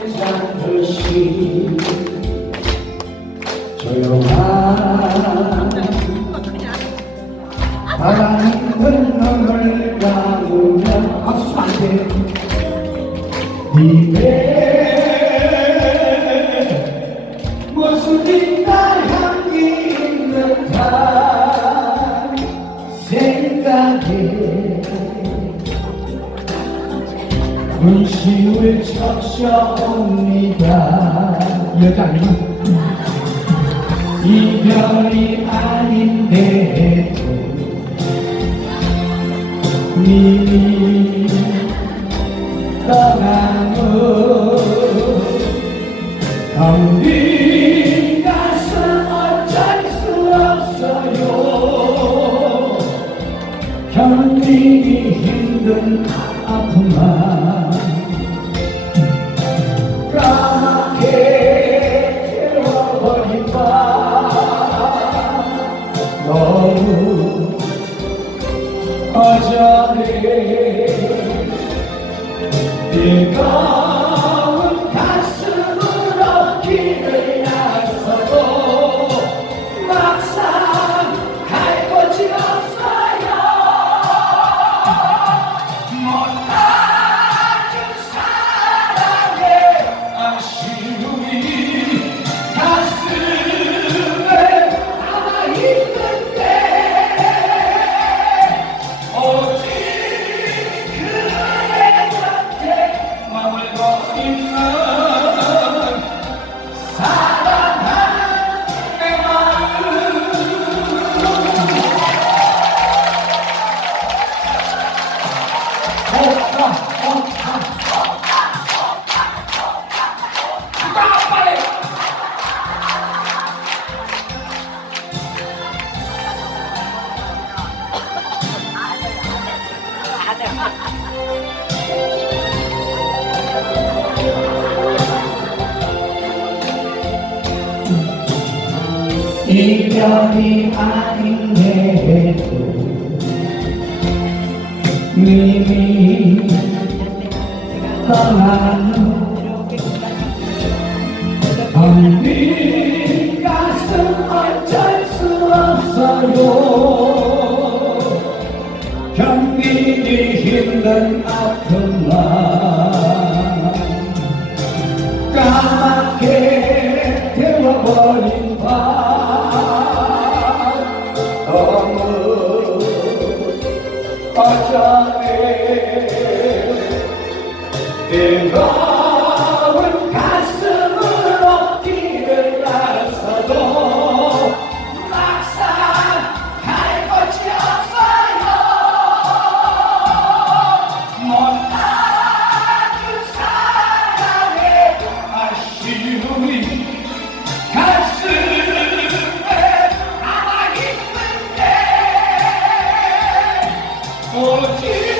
잠듯이 조용한 바람이 눈을 감으면 박수 안돼 입에 무슨 이날 향기 있는 듯한 생각에 문시울 적셔옵니다. 여자님 이별이 아닌데도 님이 떠나는 텅빈 가슴 어쩔 수 없어요. 견디기 힘든 아픔만 Sing God. 별이 아닌데도 님이 떠나는 텅빈 가슴 어쩔 수 없어요. 견디기 힘든 아픔만. 까맣 어쩌네 Fonte!